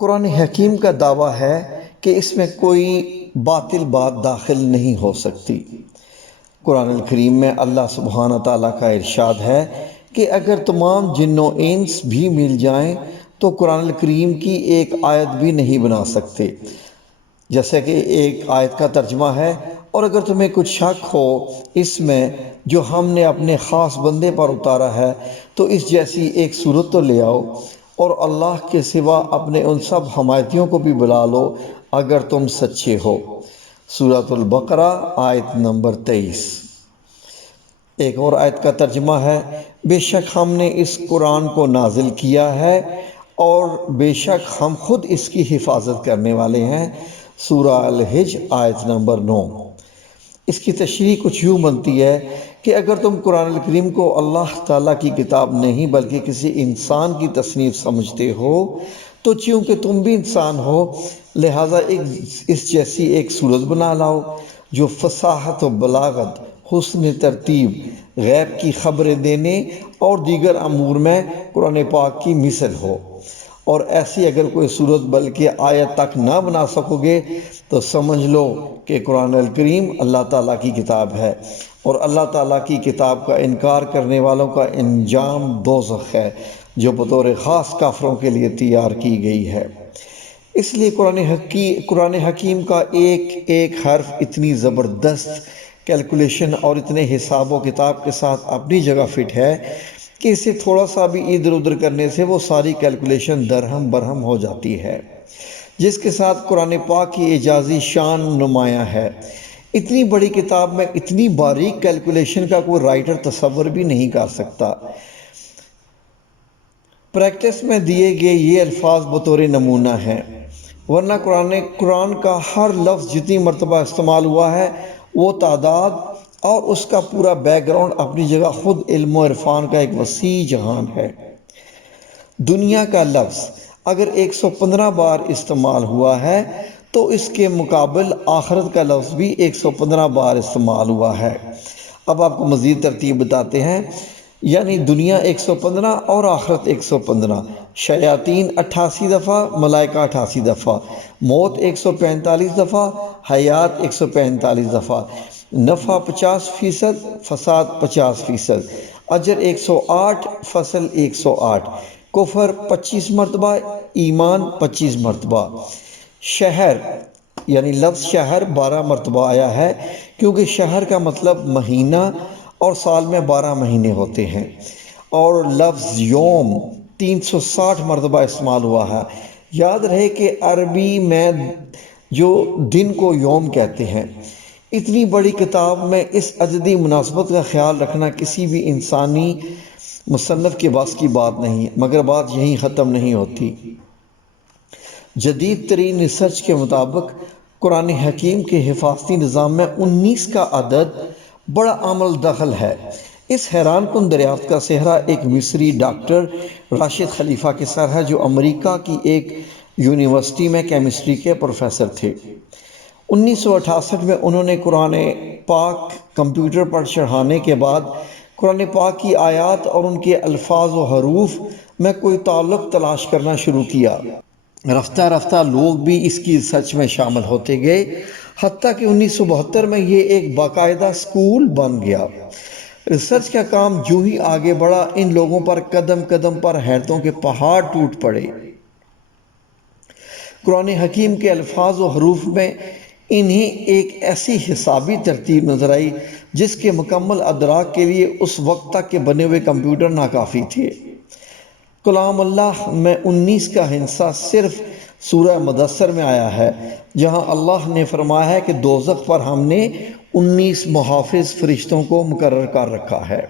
قرآن حکیم کا دعویٰ ہے کہ اس میں کوئی باطل بات داخل نہیں ہو سکتی۔ قرآن الکریم میں اللہ سبحانہ تعالیٰ کا ارشاد ہے کہ اگر تمام جن و انس بھی مل جائیں تو قرآن الکریم کی ایک آیت بھی نہیں بنا سکتے۔ جیسے کہ ایک آیت کا ترجمہ ہے، اور اگر تمہیں کچھ شک ہو اس میں جو ہم نے اپنے خاص بندے پر اتارا ہے تو اس جیسی ایک صورت تو لے آؤ، اور اللہ کے سوا اپنے ان سب حمایتیوں کو بھی بلا لو اگر تم سچے ہو۔ سورۃ البقرہ آیت نمبر 23۔ ایک اور آیت کا ترجمہ ہے، بے شک ہم نے اس قرآن کو نازل کیا ہے اور بے شک ہم خود اس کی حفاظت کرنے والے ہیں۔ سورہ الحجر آیت نمبر 9۔ اس کی تشریح کچھ یوں بنتی ہے کہ اگر تم قرآن الکریم کو اللہ تعالیٰ کی کتاب نہیں بلکہ کسی انسان کی تصنیف سمجھتے ہو تو چونکہ تم بھی انسان ہو لہٰذا اس جیسی ایک صورت بنا لاؤ جو فصاحت و بلاغت، حسن ترتیب، غیب کی خبریں دینے اور دیگر امور میں قرآن پاک کی مثل ہو۔ اور ایسی اگر کوئی صورت بلکہ آیت تک نہ بنا سکو گے تو سمجھ لو کہ قرآن الکریم اللہ تعالیٰ کی کتاب ہے، اور اللہ تعالیٰ کی کتاب کا انکار کرنے والوں کا انجام دوزخ ہے جو بطور خاص کافروں کے لیے تیار کی گئی ہے۔ اس لیے قرآن حکیم کا ایک ایک حرف اتنی زبردست کیلکولیشن اور اتنے حساب و کتاب کے ساتھ اپنی جگہ فٹ ہے کہ اسے تھوڑا سا بھی ادھر ادھر کرنے سے وہ ساری کیلکولیشن درہم برہم ہو جاتی ہے، جس کے ساتھ قرآن پاک کی اعجازی شان نمایاں ہے۔ اتنی بڑی کتاب میں اتنی باریک کیلکولیشن کا کوئی رائٹر تصور بھی نہیں کر سکتا۔ پریکٹس میں دیے گئے یہ الفاظ بطور نمونہ ہیں، ورنہ قرآن کا ہر لفظ جتنی مرتبہ استعمال ہوا ہے وہ تعداد اور اس کا پورا بیک گراؤنڈ اپنی جگہ خود علم و عرفان کا ایک وسیع جہان ہے۔ دنیا کا لفظ اگر 115 بار استعمال ہوا ہے تو اس کے مقابل آخرت کا لفظ بھی 115 بار استعمال ہوا ہے۔ اب آپ کو مزید ترتیب بتاتے ہیں، یعنی دنیا 115 اور آخرت 115، شیاطین 88 دفعہ، ملائکہ 88 دفعہ، موت 145 دفعہ، حیات 145 دفعہ، نفع 50%، فساد 50%، اجر 108، فصل 108، کفر 25 مرتبہ، ایمان 25 مرتبہ۔ شہر یعنی لفظ شہر 12 مرتبہ آیا ہے کیونکہ شہر کا مطلب مہینہ اور سال میں 12 مہینے ہوتے ہیں، اور لفظ یوم 360 مرتبہ استعمال ہوا ہے۔ یاد رہے کہ عربی میں جو دن کو یوم کہتے ہیں۔ اتنی بڑی کتاب میں اس عددی مناسبت کا خیال رکھنا کسی بھی انسانی مصنف کے بس کی بات نہیں، مگر بات یہیں ختم نہیں ہوتی۔ جدید ترین ریسرچ کے مطابق قرآن حکیم کے حفاظتی نظام میں 19 کا عدد بڑا عمل دخل ہے۔ اس حیران کن دریافت کا سہرا ایک مصری ڈاکٹر راشد خلیفہ کے سر ہے جو امریکہ کی ایک یونیورسٹی میں کیمسٹری کے پروفیسر تھے۔ 1968 میں انہوں نے قرآن پاک کمپیوٹر پر چڑھانے کے بعد قرآن پاک کی آیات اور ان کے الفاظ و حروف میں کوئی تعلق تلاش کرنا شروع کیا۔ رفتہ رفتہ لوگ بھی اس کی ریسرچ میں شامل ہوتے گئے، حتیٰ کہ 1972 میں یہ ایک باقاعدہ سکول بن گیا۔ ریسرچ کا کام جو ہی آگے بڑھا ان لوگوں پر قدم قدم پر حیرتوں کے پہاڑ ٹوٹ پڑے۔ قرآن حکیم کے الفاظ و حروف میں انہیں ایک ایسی حسابی ترتیب نظر آئی جس کے مکمل ادراک کے لیے اس وقت تک کے بنے ہوئے کمپیوٹر ناکافی تھے۔ کلام اللہ میں 19 کا ہندسہ صرف سورہ مدثر میں آیا ہے، جہاں اللہ نے فرمایا ہے کہ دوزخ پر ہم نے 19 محافظ فرشتوں کو مقرر کر رکھا ہے۔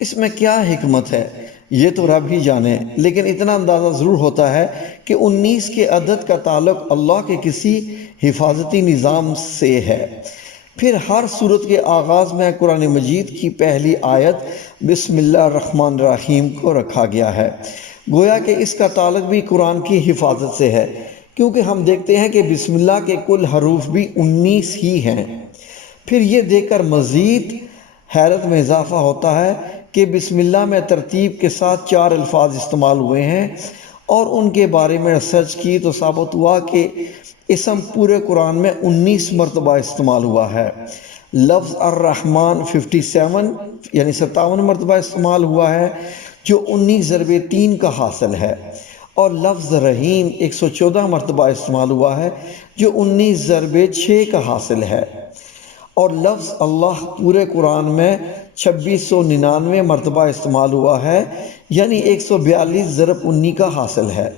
اس میں کیا حکمت ہے یہ تو رب ہی جانے، لیکن اتنا اندازہ ضرور ہوتا ہے کہ 19 کے عدد کا تعلق اللہ کے کسی حفاظتی نظام سے ہے۔ پھر ہر سورت کے آغاز میں قرآن مجید کی پہلی آیت بسم اللہ الرحمن الرحیم کو رکھا گیا ہے، گویا کہ اس کا تعلق بھی قرآن کی حفاظت سے ہے، کیونکہ ہم دیکھتے ہیں کہ بسم اللہ کے کل حروف بھی 19 ہی ہیں۔ پھر یہ دیکھ کر مزید حیرت میں اضافہ ہوتا ہے کہ بسم اللہ میں ترتیب کے ساتھ 4 الفاظ استعمال ہوئے ہیں اور ان کے بارے میں ریسرچ کی تو ثابت ہوا کہ اسم پورے قرآن میں 19 مرتبہ استعمال ہوا ہے۔ لفظ الرحمن 57 یعنی 57 مرتبہ استعمال ہوا ہے جو 19 ضرب 3 کا حاصل ہے، اور لفظ رحیم 114 مرتبہ استعمال ہوا ہے جو 19 ضرب 6 کا حاصل ہے، اور لفظ اللہ پورے قرآن میں 2699 مرتبہ استعمال ہوا ہے یعنی 142 ضرب 19 کا حاصل ہے۔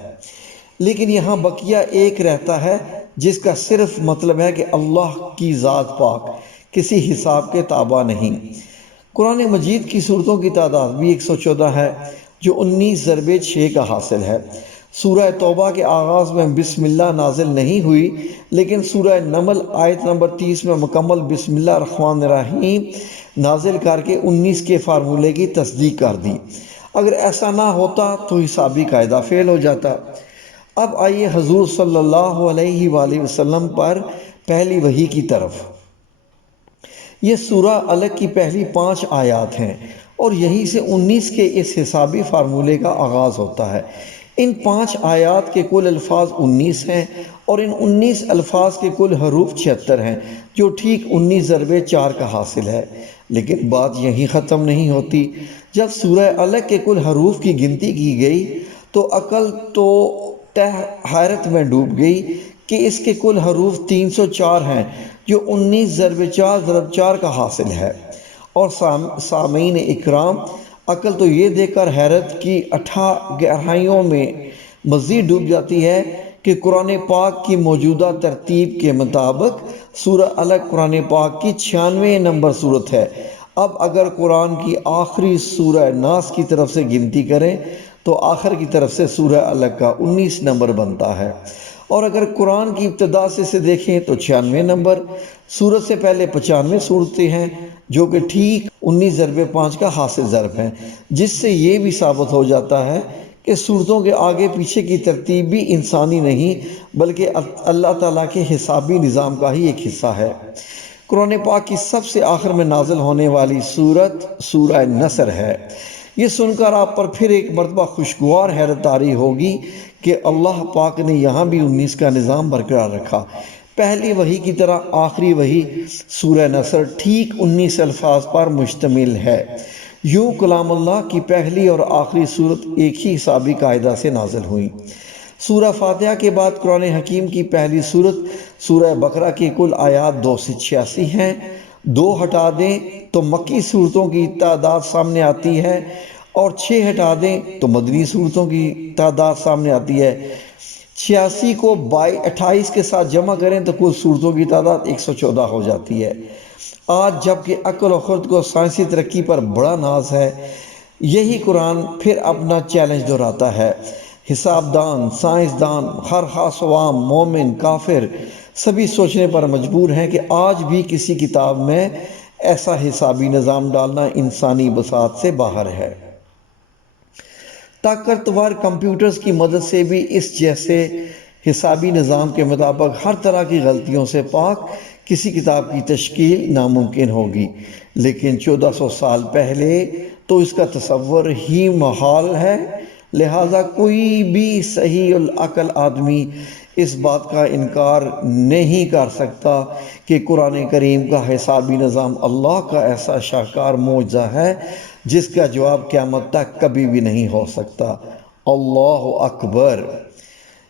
لیکن یہاں بقیہ ایک رہتا ہے جس کا صرف مطلب ہے کہ اللہ کی ذات پاک کسی حساب کے تابع نہیں۔ قرآن مجید کی صورتوں کی تعداد بھی 114 ہے جو 19 ضرب 6 کا حاصل ہے۔ سورہ توبہ کے آغاز میں بسم اللہ نازل نہیں ہوئی، لیکن سورہ نمل آیت نمبر 30 میں مکمل بسم اللہ الرحمن الرحیم نازل کر کے 19 کے فارمولے کی تصدیق کر دی۔ اگر ایسا نہ ہوتا تو حسابی قاعدہ فیل ہو جاتا۔ اب آئیے حضور صلی اللہ علیہ وآلہ وسلم پر پہلی وحی کی طرف۔ یہ سورہ الگ کی پہلی 5 آیات ہیں اور یہی سے 19 کے اس حسابی فارمولے کا آغاز ہوتا ہے۔ ان 5 آیات کے کل الفاظ 19 ہیں اور ان 19 الفاظ کے کل حروف 76 ہیں جو ٹھیک 19 ضرب 4 کا حاصل ہے۔ لیکن بات یہیں ختم نہیں ہوتی۔ جب سورہ الگ کے کل حروف کی گنتی کی گئی تو عقل تو حیرت میں ڈوب گئی کہ اس کے کل حروف 304 ہیں جو 19 ضرب 4 ضرب 4 کا حاصل ہے۔ اور سامعین اکرام، عقل تو یہ دیکھ کر حیرت کی گہرائیوں میں مزید ڈوب جاتی ہے کہ قرآن پاک کی موجودہ ترتیب کے مطابق سورہ الگ قرآن پاک کی 96 نمبر سورت ہے۔ اب اگر قرآن کی آخری سورہ ناس کی طرف سے گنتی کریں تو آخر کی طرف سے سورہ الگ کا 19 نمبر بنتا ہے، اور اگر قرآن کی ابتدا سے دیکھیں تو 96 نمبر سورت سے پہلے 95 صورتیں ہیں جو کہ ٹھیک 19 ضرب 5 کا حاصل ضرب ہیں، جس سے یہ بھی ثابت ہو جاتا ہے کہ صورتوں کے آگے پیچھے کی ترتیب بھی انسانی نہیں بلکہ اللہ تعالیٰ کے حسابی نظام کا ہی ایک حصہ ہے۔ قرآن پاک کی سب سے آخر میں نازل ہونے والی سورت سورہ نصر ہے۔ یہ سن کر آپ پر پھر ایک مرتبہ خوشگوار حیرت طاری ہوگی کہ اللہ پاک نے یہاں بھی 19 کا نظام برقرار رکھا۔ پہلی وحی کی طرح آخری وحی سورہ نصر ٹھیک 19 الفاظ پر مشتمل ہے۔ یوں کلام اللہ کی پہلی اور آخری سورت ایک ہی حسابی قاعدہ سے نازل ہوئی۔ سورہ فاتحہ کے بعد قرآن حکیم کی پہلی سورت سورہ بقرہ کی کل آیات 286 ہیں۔ 2 ہٹا دیں تو مکی صورتوں کی تعداد سامنے آتی ہے، اور 6 ہٹا دیں تو مدنی صورتوں کی تعداد سامنے آتی ہے۔ 86 کو 28 کے ساتھ جمع کریں تو کل صورتوں کی تعداد 114 ہو جاتی ہے۔ آج جب کہ عقل و خرد کو سائنسی ترقی پر بڑا ناز ہے، یہی قرآن پھر اپنا چیلنج دہراتا ہے۔ حساب دان، سائنسدان، ہر خاص عوام، مومن، کافر سبھی سوچنے پر مجبور ہیں کہ آج بھی کسی کتاب میں ایسا حسابی نظام ڈالنا انسانی بساط سے باہر ہے۔ طاقتور کمپیوٹرز کی مدد سے بھی اس جیسے حسابی نظام کے مطابق ہر طرح کی غلطیوں سے پاک کسی کتاب کی تشکیل ناممکن ہوگی، لیکن 1400 سال پہلے تو اس کا تصور ہی محال ہے۔ لہٰذا کوئی بھی صحیح العقل آدمی اس بات کا انکار نہیں کر سکتا کہ قرآن کریم کا حسابی نظام اللہ کا ایسا شاہکار معجزہ ہے جس کا جواب قیامت تک کبھی بھی نہیں ہو سکتا۔ اللہ اکبر۔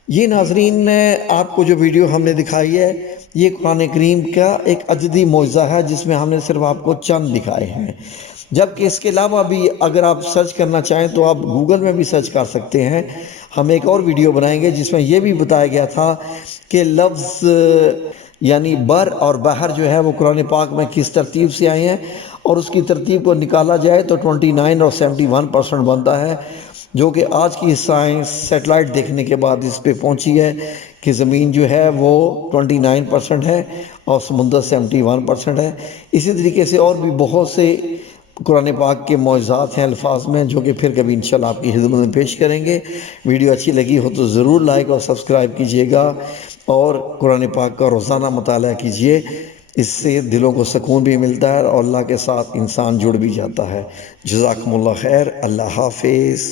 یہ ناظرین میں آپ کو جو ویڈیو ہم نے دکھائی ہے یہ قرآن کریم کا ایک عددی معجزہ ہے جس میں ہم نے صرف آپ کو چند دکھائے ہیں، جبکہ اس کے علاوہ بھی اگر آپ سرچ کرنا چاہیں تو آپ گوگل میں بھی سرچ کر سکتے ہیں۔ ہم ایک اور ویڈیو بنائیں گے جس میں یہ بھی بتایا گیا تھا کہ لفظ یعنی بر اور بحر جو ہے وہ قرآن پاک میں کس ترتیب سے آئے ہیں، اور اس کی ترتیب کو نکالا جائے تو 29 اور 71% بنتا ہے، جو کہ آج کی سائنس سیٹلائٹ دیکھنے کے بعد اس پہ پہنچی ہے کہ زمین جو ہے وہ 29% ہے اور سمندر 71% ہے۔ اسی طریقے سے اور بھی بہت سے قرآن پاک کے معجزات ہیں الفاظ میں، جو کہ پھر کبھی انشاءاللہ آپ کی خدمت میں پیش کریں گے۔ ویڈیو اچھی لگی ہو تو ضرور لائک اور سبسکرائب کیجیے گا، اور قرآن پاک کا روزانہ مطالعہ کیجیے، اس سے دلوں کو سکون بھی ملتا ہے اور اللہ کے ساتھ انسان جڑ بھی جاتا ہے۔ جزاکم اللہ خیر، اللہ حافظ۔